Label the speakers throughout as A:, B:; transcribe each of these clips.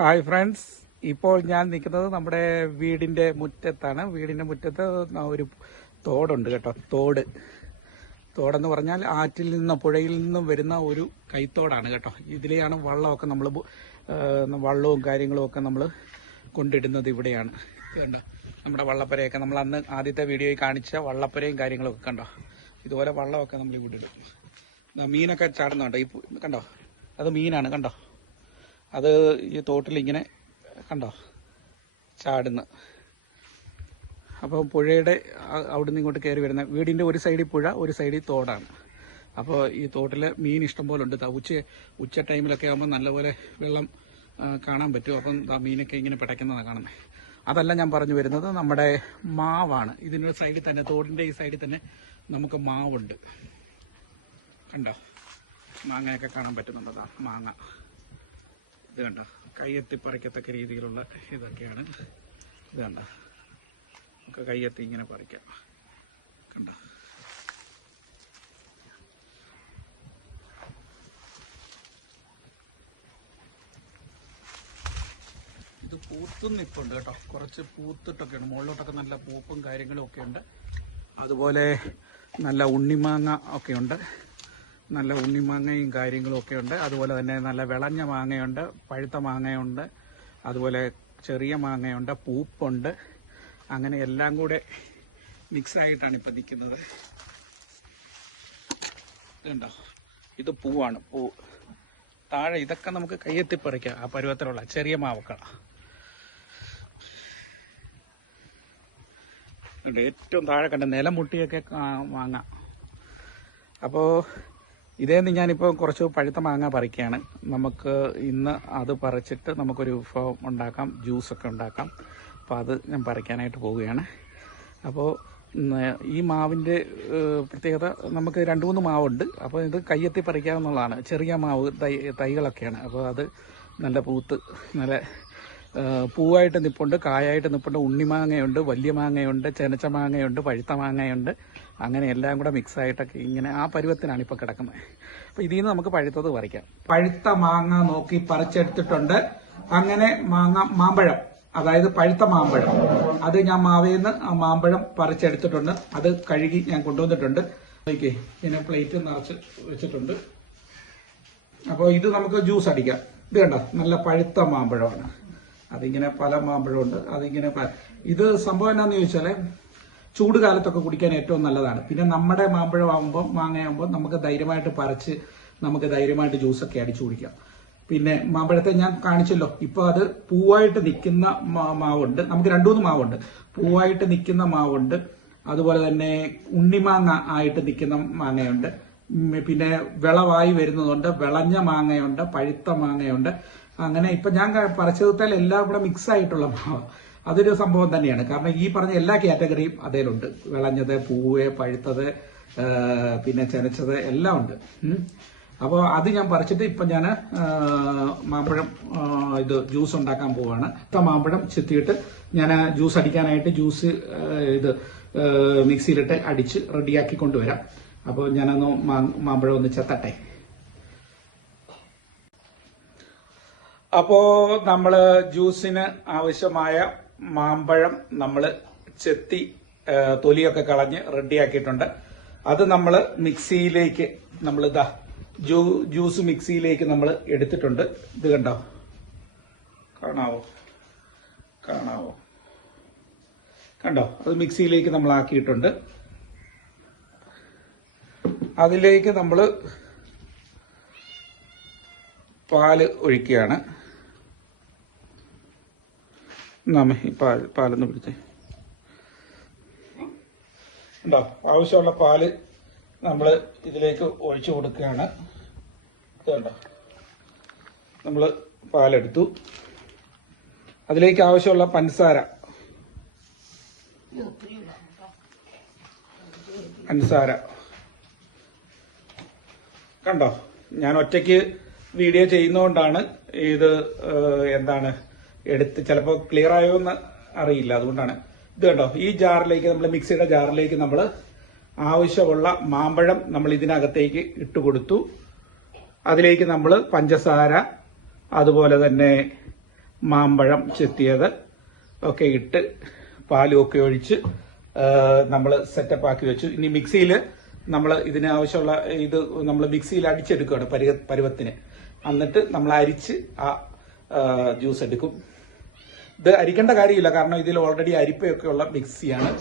A: Hi friends. ഇപ്പോൾ ഞാൻ നിൽക്കുന്നത് നമ്മുടെ വീടിന്റെ മുറ്റത്താണ്. വീടിന്റെ മുറ്റത്ത് ഒരു തോടുണ്ട് കേട്ടോ. തോട്. തോടെന്ന് പറഞ്ഞാൽ ആറ്റിൽ നിന്ന് പുഴയിൽ നിന്നും വരുന്ന ഒരു കൈത്തോടാണ് കേട്ടോ. ഇതിലെയാണ് വള്ളമൊക്കെ നമ്മൾ വള്ളവും കാര്യങ്ങളും ഒക്കെ നമ്മൾ കൊണ്ടിടുന്നത് ഇവിടെയാണ്. കണ്ടോ? നമ്മുടെ വള്ളപ്പരയൊക്കെ നമ്മൾ അന്ന് ആദ്യത്തെ വീഡിയോയിൽ കാണിച്ച വള്ളപ്പരയും കാര്യങ്ങളൊക്കെ കണ്ടോ? ഇതുപോലെ വള്ളമൊക്കെ നമ്മൾ ഇവിടെ ഇടും. മീനൊക്കെ ചാടുന്നുണ്ടോ? ഈ കണ്ടോ? അത് മീനാണ് കണ്ടോ? അത് ഈ തോട്ടിൽ ഇങ്ങനെ കണ്ടോ? ചാടുന്ന. അപ്പോൾ പുഴയുടെ അവിടുന്ന് ഇങ്ങോട്ട് കയറി വരുന്ന വീടിന്റെ ഒരു സൈഡിൽ പുഴ ഒരു സൈഡിൽ തോടാണ്. അപ്പോൾ ഈ തോട്ടിൽ മീൻ ഇഷ്ടം പോലെ ഉണ്ട്. ഉച്ച ഉച്ച ടൈമിലൊക്കെ ആകുമ്പോൾ നല്ലപോലെ വെള്ളം കാണാൻ പറ്റും. അപ്പം മീനൊക്കെ ഇങ്ങനെ പിടയ്ക്കുന്നതാണ് കാണുന്നത് അതല്ല ഞാൻ പറഞ്ഞു വരുന്നത് നമ്മുടെ മാവാണ്. ഇതിന്റെ സൈഡിൽ തന്നെ തോടിന്റെ ഈ സൈഡിൽ തന്നെ നമുക്ക് മാവുണ്ട്. കണ്ടോ? മാങ്ങയൊക്കെ കാണാൻ പറ്റുന്നുണ്ടോ? മാങ്ങ. ഇത് കണ്ടോ കയ്യെത്തി പറിക്കത്തക്ക രീതിയിലുള്ള ഇതൊക്കെയാണ്. ഇത് കണ്ടോ നമുക്ക് കയ്യെത്തി ഇങ്ങനെ പറിക്കാം. കണ്ട? ഇത് പൂത്തും നിപ്പുണ്ട് കേട്ടോ. കുറച്ച് പൂത്തിട്ടൊക്കെയാണ് മുകളിലോട്ടൊക്കെ നല്ല പൂപ്പും കാര്യങ്ങളും ഒക്കെ ഉണ്ട്. അതുപോലെ നല്ല ഉണ്ണിമാങ്ങ ഒക്കെ ഉണ്ട്. നല്ല ഉണ്ണിമാങ്ങയും കാര്യങ്ങളും ഒക്കെ ഉണ്ട്. അതുപോലെ തന്നെ നല്ല വിളഞ്ഞ മാങ്ങയുണ്ട് പഴുത്ത മാങ്ങയുണ്ട് അതുപോലെ ചെറിയ മാങ്ങയുണ്ട് പൂപ്പുണ്ട്. അങ്ങനെ എല്ലാം കൂടെ മിക്സ് ആയിട്ടാണ് ഇപ്പം നിൽക്കുന്നത്. ഇതുണ്ടോ? ഇത് പൂവാണ്. പൂ. താഴെ ഇതൊക്കെ നമുക്ക് കയ്യെത്തി പറിക്കാം. ആ പരുവത്തിലുള്ള ചെറിയ മാവക്കള. ഏറ്റവും താഴെ കണ്ട നിലമുട്ടിയൊക്കെ വാങ്ങാം അപ്പോൾ ഇതേന്ന് ഞാനിപ്പോൾ കുറച്ച് പഴുത്ത മാങ്ങ പറിക്കുകയാണ് നമുക്ക് ഇന്ന് അത് പറിച്ചിട്ട് നമുക്കൊരു വിഭവം ഉണ്ടാക്കാം ജ്യൂസൊക്കെ ഉണ്ടാക്കാം. അപ്പോൾ അത് ഞാൻ പറിക്കാനായിട്ട് പോവുകയാണ്. അപ്പോൾ ഈ മാവിന്റെ പ്രത്യേകത നമുക്ക് രണ്ട് മൂന്ന് മാവുണ്ട്. അപ്പോൾ ഇത് കയ്യെത്തി പറിക്കാവുന്നതാണ്. ചെറിയ മാവ് തൈ തൈകളൊക്കെയാണ്. അപ്പോൾ അത് നല്ല പൂത്ത് നല്ല പൂവായിട്ട് നിപ്പുണ്ട് കായായിട്ട് നിപ്പുണ്ട് ഉണ്ണിമാങ്ങയുണ്ട് വലിയ മാങ്ങയുണ്ട് ചെനച്ച മാങ്ങയുണ്ട് പഴുത്ത മാങ്ങയുണ്ട്. അങ്ങനെ എല്ലാം കൂടെ മിക്സ് ആയിട്ടൊക്കെ ഇങ്ങനെ ആ പരുവത്തിനാണ് ഇപ്പൊ കിടക്കുന്നത്. അപ്പൊ ഇതിൽ നിന്ന് നമുക്ക് പഴുത്തത് പറിക്കാം. പഴുത്ത മാങ്ങ നോക്കി പറിച്ചെടുത്തിട്ടുണ്ട്. അങ്ങനെ മാങ്ങ മാമ്പഴം അതായത് പഴുത്ത മാമ്പഴം. അത് ഞാൻ മാവേന്ന് ആ മാമ്പഴം പറിച്ചെടുത്തിട്ടുണ്ട്. അത് കഴുകി ഞാൻ കൊണ്ടുവന്നിട്ടുണ്ട്. ഓക്കെ പിന്നെ പ്ലേറ്റ് നിറച്ച് വെച്ചിട്ടുണ്ട്. അപ്പോൾ ഇത് നമുക്ക് ജ്യൂസ് അടിക്കാം. ഇത് കണ്ടോ? നല്ല പഴുത്ത മാമ്പഴമാണ്. അതിങ്ങനെ പല മാമ്പഴമുണ്ട്. അതിങ്ങനെ ഇത് സംഭവം എന്നാന്ന് ചോദിച്ചാൽ ചൂട് കാലത്തൊക്കെ കുടിക്കാൻ ഏറ്റവും നല്ലതാണ്. പിന്നെ നമ്മുടെ മാമ്പഴം ആകുമ്പോൾ മാങ്ങയാകുമ്പോൾ നമുക്ക് ധൈര്യമായിട്ട് പറിച്ച് നമുക്ക് ധൈര്യമായിട്ട് ജ്യൂസൊക്കെ അടിച്ചു കുടിക്കാം. പിന്നെ മാമ്പഴത്തെ ഞാൻ കാണിച്ചല്ലോ. ഇപ്പൊ അത് പൂവായിട്ട് നിൽക്കുന്ന മാവുണ്ട്. നമുക്ക് രണ്ടു മൂന്ന് മാവുണ്ട്. പൂവായിട്ട് നിൽക്കുന്ന മാവുണ്ട്. അതുപോലെ തന്നെ ഉണ്ണിമാങ്ങ ആയിട്ട് നിൽക്കുന്ന മാങ്ങയുണ്ട്. പിന്നെ വിളവായി വരുന്നതുണ്ട്. വിളഞ്ഞ മാങ്ങയുണ്ട്. പഴുത്ത മാങ്ങയുണ്ട്. അങ്ങനെ ഇപ്പൊ ഞാൻ പറിച്ചെടുത്താൽ എല്ലാം കൂടെ മിക്സ് ആയിട്ടുള്ള മാവ്. അതൊരു സംഭവം തന്നെയാണ്. കാരണം ഈ പറഞ്ഞ എല്ലാ കാറ്റഗറിയും അതിലുണ്ട്. വിളഞ്ഞത് പൂവ് പഴുത്തത് പിന്നെ ചെനച്ചത് എല്ലാം ഉണ്ട്. അപ്പോൾ അത് ഞാൻ പറിച്ചിട്ട് ഇപ്പം ഞാൻ മാമ്പഴം ഇത് ജ്യൂസ് ഉണ്ടാക്കാൻ പോവാണ്. ഇപ്പം മാമ്പഴം ചെത്തിയിട്ട് ഞാൻ ജ്യൂസ് അടിക്കാനായിട്ട് ജ്യൂസ് ഇത് മിക്സിയിലിട്ട് അടിച്ച് റെഡിയാക്കി കൊണ്ടുവരാം. അപ്പോൾ ഞാനൊന്ന് മാമ്പഴം ഒന്ന് ചെത്തട്ടെ. അപ്പോൾ നമ്മൾ ജ്യൂസിന് ആവശ്യമായ മാമ്പഴം നമ്മൾ ചെത്തി തൊലിയൊക്കെ കളഞ്ഞ് റെഡിയാക്കിയിട്ടുണ്ട്. അത് നമ്മൾ മിക്സിയിലേക്ക് നമ്മൾ ഇതാ ജ്യൂ ജ്യൂസ് മിക്സിയിലേക്ക് നമ്മൾ എടുത്തിട്ടുണ്ട്. ഇത് കണ്ടോ? കാണാവോ? കാണാവോ? കണ്ടോ? അത് മിക്സിയിലേക്ക് നമ്മൾ ആക്കിയിട്ടുണ്ട്. അതിലേക്ക് നമ്മൾ പാൽ ഒഴിക്കുകയാണ്. നമ്മ ഈ പാൽ പാലൊന്ന് പിടിച്ചേ ഉണ്ടോ ആവശ്യമുള്ള പാൽ നമ്മൾ ഇതിലേക്ക് ഒഴിച്ചു കൊടുക്കുകയാണ്. ഇതുണ്ടോ നമ്മൾ പാലെടുത്തു. അതിലേക്ക് ആവശ്യമുള്ള പഞ്ചസാര. പഞ്ചസാര. കണ്ടോ? ഞാൻ ഒറ്റയ്ക്ക് വീഡിയോ ചെയ്യുന്നതുകൊണ്ടാണ് ഇത് എന്താണ് എടുത്ത് ചിലപ്പോൾ ക്ലിയർ ആയോ എന്ന് അറിയില്ല. അതുകൊണ്ടാണ് ഇത് കണ്ടോ? ഈ ജാറിലേക്ക് നമ്മൾ മിക്സിയുടെ ജാറിലേക്ക് നമ്മൾ ആവശ്യമുള്ള മാമ്പഴം നമ്മൾ ഇതിനകത്തേക്ക് ഇട്ട് കൊടുത്തു. അതിലേക്ക് നമ്മൾ പഞ്ചസാര അതുപോലെ തന്നെ മാമ്പഴം ചെത്തിയത് ഒക്കെ ഇട്ട് പാലും ഒക്കെ ഒഴിച്ച് നമ്മൾ സെറ്റപ്പ് ആക്കി വെച്ചു. ഇനി മിക്സിയിൽ നമ്മൾ ഇതിന് ആവശ്യമുള്ള ഇത് നമ്മൾ മിക്സിയിൽ അടിച്ചെടുക്കുകയാണ് പരുവ പരുവത്തിന്. എന്നിട്ട് നമ്മൾ അരിച്ച് ആ ജ്യൂസ് എടുക്കും. ഇത് അരിക്കേണ്ട കാര്യമില്ല. കാരണം ഇതിൽ ഓൾറെഡി അരിപ്പയൊക്കെ ഉള്ള മിക്സിയാണ്.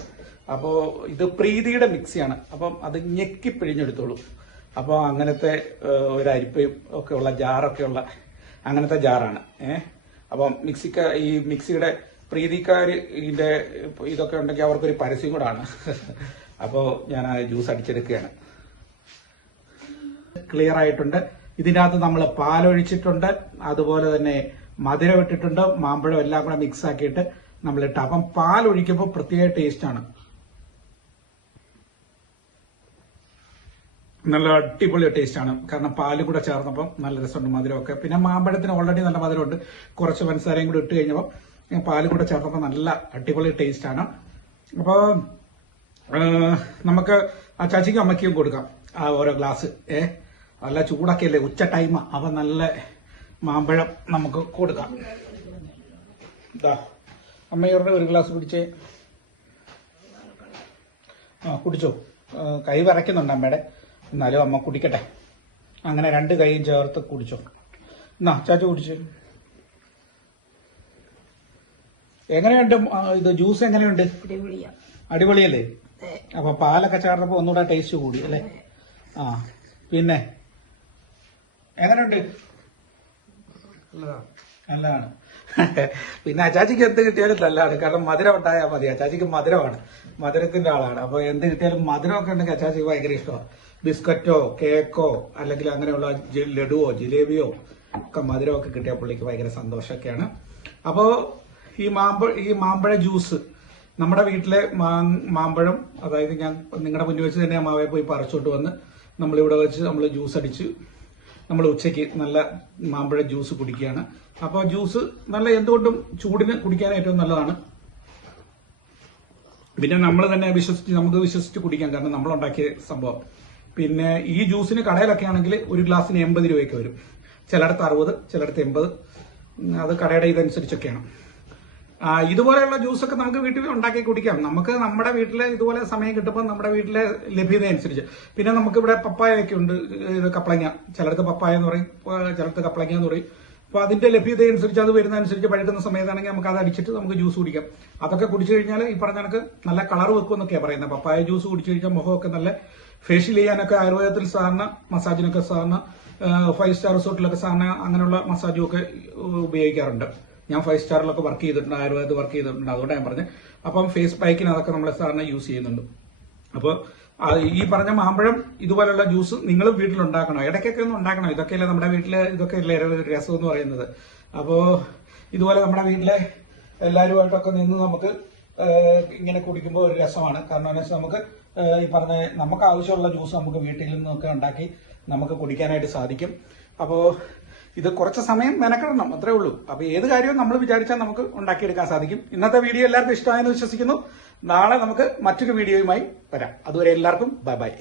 A: അപ്പോൾ ഇത് പ്രീതിയുടെ മിക്സിയാണ്. അപ്പം അത് ഞെക്കി പിഴിഞ്ഞെടുത്തോളൂ. അപ്പോൾ അങ്ങനത്തെ ഒരു അരിപ്പയും ഒക്കെ ഉള്ള ജാറൊക്കെ ഉള്ള അങ്ങനത്തെ ജാറാണ്. ഏഹ് അപ്പം മിക്സിക്ക ഈ മിക്സിയുടെ പ്രീതിക്കാർ ഇതിന്റെ ഇതൊക്കെ ഉണ്ടെങ്കിൽ അവർക്കൊരു പരസ്യം കൂടാണ്. അപ്പോൾ ഞാൻ ആ ജ്യൂസ് അടിച്ചെടുക്കുകയാണ്. ക്ലിയർ ആയിട്ടുണ്ട്. ഇതിനകത്ത് നമ്മൾ പാലൊഴിച്ചിട്ടുണ്ട്. അതുപോലെ തന്നെ മധുരം ഇട്ടിട്ടുണ്ട് മാമ്പഴം എല്ലാം കൂടെ മിക്സ് ആക്കിയിട്ട് നമ്മൾ ഇട്ട. അപ്പം പാൽ ഒഴിക്കുമ്പോൾ പ്രത്യേക ടേസ്റ്റാണ് നല്ല അടിപൊളി ടേസ്റ്റ് ആണ്. കാരണം പാലും കൂടെ ചേർന്നപ്പം നല്ല രസമുണ്ട് മധുരമൊക്കെ. പിന്നെ മാമ്പഴത്തിന് ഓൾറെഡി നല്ല മധുരമുണ്ട്. കുറച്ച് പഞ്ചസാരയും കൂടെ ഇട്ട് കഴിഞ്ഞപ്പം പാലും കൂടെ ചേർന്നപ്പോൾ നല്ല അടിപൊളി ടേസ്റ്റ് ആണ്. അപ്പോൾ നമുക്ക് ആ ചാച്ചിക്കും അമ്മയ്ക്കും കൊടുക്കാം. ആ ഓരോ ഗ്ലാസ് ഏ നല്ല ചൂടൊക്കെ അല്ലേ ഉച്ച ടൈമ അപ്പം നല്ല മാമ്പഴം നമുക്ക് കൊടുക്കാം. ഇതാ അമ്മയോരുടെ ഒരു ഗ്ലാസ് പിടിച്ചേ ആ കുടിച്ചോ. കൈ വരയ്ക്കുന്നുണ്ട് അമ്മയുടെ. എന്നാലും അമ്മ കുടിക്കട്ടെ. അങ്ങനെ രണ്ട് കൈയും ചേർത്ത് കുടിച്ചോ. എന്നാ ചാച്ച കുടിച്ചു. എങ്ങനെയുണ്ട് ഇത് ജ്യൂസ് എങ്ങനെയുണ്ട്? അടിപൊളിയല്ലേ? അപ്പൊ പാലൊക്കെ ചേർന്നപ്പോ ഒന്നുകൂടെ ടേസ്റ്റ് കൂടി അല്ലേ? ആ പിന്നെ? എങ്ങനെയുണ്ട്? നല്ലതാണ്. പിന്നെ അച്ചാച്ചിക്ക് എന്ത് കിട്ടിയാലും നല്ലതാണ്. കാരണം മധുരം ഉണ്ടായാൽ മതി. അച്ചാച്ചിക്ക് മധുരമാണ്. മധുരത്തിന്റെ ആളാണ്. അപ്പൊ എന്ത് കിട്ടിയാലും മധുരമൊക്കെ ഉണ്ടെങ്കിൽ അച്ചാച്ചിക്ക് ഭയങ്കര ഇഷ്ടമാണ് ബിസ്ക്കറ്റോ കേക്കോ അല്ലെങ്കിൽ അങ്ങനെയുള്ള ലഡുവോ ജിലേബിയോ ഒക്കെ മധുരമൊക്കെ കിട്ടിയ പുള്ളിക്ക് ഭയങ്കര സന്തോഷമൊക്കെയാണ്. അപ്പോ ഈ മാമ്പ ഈ മാമ്പഴ ജ്യൂസ് നമ്മുടെ വീട്ടിലെ മാമ്പഴം അതായത് ഞാൻ നിങ്ങളുടെ മുന്നിൽ വെച്ച് തന്നെ മാവയെ പോയി പറിച്ചോട്ട് വന്ന് നമ്മളിവിടെ വെച്ച് നമ്മൾ ജ്യൂസ് അടിച്ച് നമ്മൾ ഉച്ചയ്ക്ക് നല്ല മാമ്പഴ ജ്യൂസ് കുടിക്കുകയാണ്. അപ്പോൾ ജ്യൂസ് നല്ല എന്തുകൊണ്ടും ചൂടിന് കുടിക്കാൻ ഏറ്റവും നല്ലതാണ്. പിന്നെ നമ്മൾ തന്നെ വിശ്വസിച്ച് നമുക്ക് വിശ്വസിച്ച് കുടിക്കാം കാരണം നമ്മൾ ഉണ്ടാക്കിയ സംഭവം. പിന്നെ ഈ ജ്യൂസിന് കടയിലൊക്കെ ആണെങ്കിൽ ഒരു ഗ്ലാസ്സിന് എൺപത് രൂപയൊക്കെ വരും. ചിലയിടത്ത് അറുപത് ചിലയിടത്ത് എൺപത്. അത് കടയുടെ ഇതനുസരിച്ചൊക്കെയാണ്. ഇതുപോലെയുള്ള ജ്യൂസൊക്കെ നമുക്ക് വീട്ടിൽ ഉണ്ടാക്കി കുടിക്കാം. നമുക്ക് നമ്മുടെ വീട്ടിലെ ഇതുപോലെ സമയം കിട്ടുമ്പോൾ നമ്മുടെ വീട്ടിലെ ലഭ്യത അനുസരിച്ച് പിന്നെ നമുക്ക് ഇവിടെ പപ്പായൊക്കെ ഉണ്ട് ഇത് കപ്പളങ്ങ ചിലടത്ത് പപ്പായ എന്ന് പറയും ചിലടത്ത് കപ്പളങ്ങ എന്ന് പറയും. അപ്പൊ അതിന്റെ ലഭ്യത അനുസരിച്ച് അത് വരുന്ന അനുസരിച്ച് പഴുക്കുന്ന സമയത്താണെങ്കിൽ നമുക്ക് അത് അടിച്ചിട്ട് നമുക്ക് ജ്യൂസ് കുടിക്കാം. അതൊക്കെ കുടിച്ചു കഴിഞ്ഞാൽ ഈ പറഞ്ഞ കണക്ക് നല്ല കളർ വെക്കും എന്നൊക്കെയാണ് പറയുന്നത്. പപ്പായ ജ്യൂസ് കുടിച്ചു കഴിഞ്ഞാൽ മുഖമൊക്കെ നല്ല ഫേഷ്യൽ ചെയ്യാനൊക്കെ ആയുർവേദത്തിൽ സാധാരണ മസാജിനൊക്കെ സാധാരണ ഫൈവ് സ്റ്റാർ റിസോർട്ടിലൊക്കെ സാധാരണ അങ്ങനെയുള്ള മസാജും ഒക്കെ ഉപയോഗിക്കാറുണ്ട്. ഞാൻ ഫൈവ് സ്റ്റാറിലൊക്കെ വർക്ക് ചെയ്തിട്ടുണ്ട് ആയുർവേദത്തിൽ വർക്ക് ചെയ്തിട്ടുണ്ട് അതുകൊണ്ടാണ് ഞാൻ പറഞ്ഞത് അപ്പം ഫേസ് പാക്കിന് അതൊക്കെ നമ്മൾ സാറിന് യൂസ് ചെയ്യുന്നുണ്ട്. അപ്പോൾ ഈ പറഞ്ഞ മാമ്പഴം ഇതുപോലെയുള്ള ജ്യൂസ് നിങ്ങൾ വീട്ടിൽ ഉണ്ടാക്കണം ഇടയ്ക്കൊക്കെ ഒന്ന് ഉണ്ടാക്കണം. ഇതൊക്കെയല്ലേ നമ്മുടെ വീട്ടിലെ ഇതൊക്കെയല്ലേ രസം എന്ന് പറയുന്നത്. അപ്പോൾ ഇതുപോലെ നമ്മുടെ വീട്ടിലെ എല്ലാവരുമായിട്ടൊക്കെ നിന്ന് നമുക്ക് ഇങ്ങനെ കുടിക്കുമ്പോൾ ഒരു രസമാണ്. കാരണം എന്താ വെച്ചാൽ നമുക്ക് ഈ പറഞ്ഞ നമുക്ക് ആവശ്യമുള്ള ജ്യൂസ് നമുക്ക് വീട്ടിൽ നിന്നൊക്കെ ഉണ്ടാക്കി നമുക്ക് കുടിക്കാനായിട്ട് സാധിക്കും. അപ്പോൾ ഇത് കുറച്ച് സമയം മെനക്കെടണം അത്രേ ഉള്ളൂ. അപ്പൊ ഏത് കാര്യവും നമ്മൾ വിചാരിച്ചാൽ നമുക്ക് ഉണ്ടാക്കിയെടുക്കാൻ സാധിക്കും. ഇന്നത്തെ വീഡിയോ എല്ലാവർക്കും ഇഷ്ടമായെന്ന് വിശ്വസിക്കുന്നു. നാളെ നമുക്ക് മറ്റൊരു വീഡിയോയുമായി വരാം. അതുവരെ എല്ലാവർക്കും ബൈ ബൈ.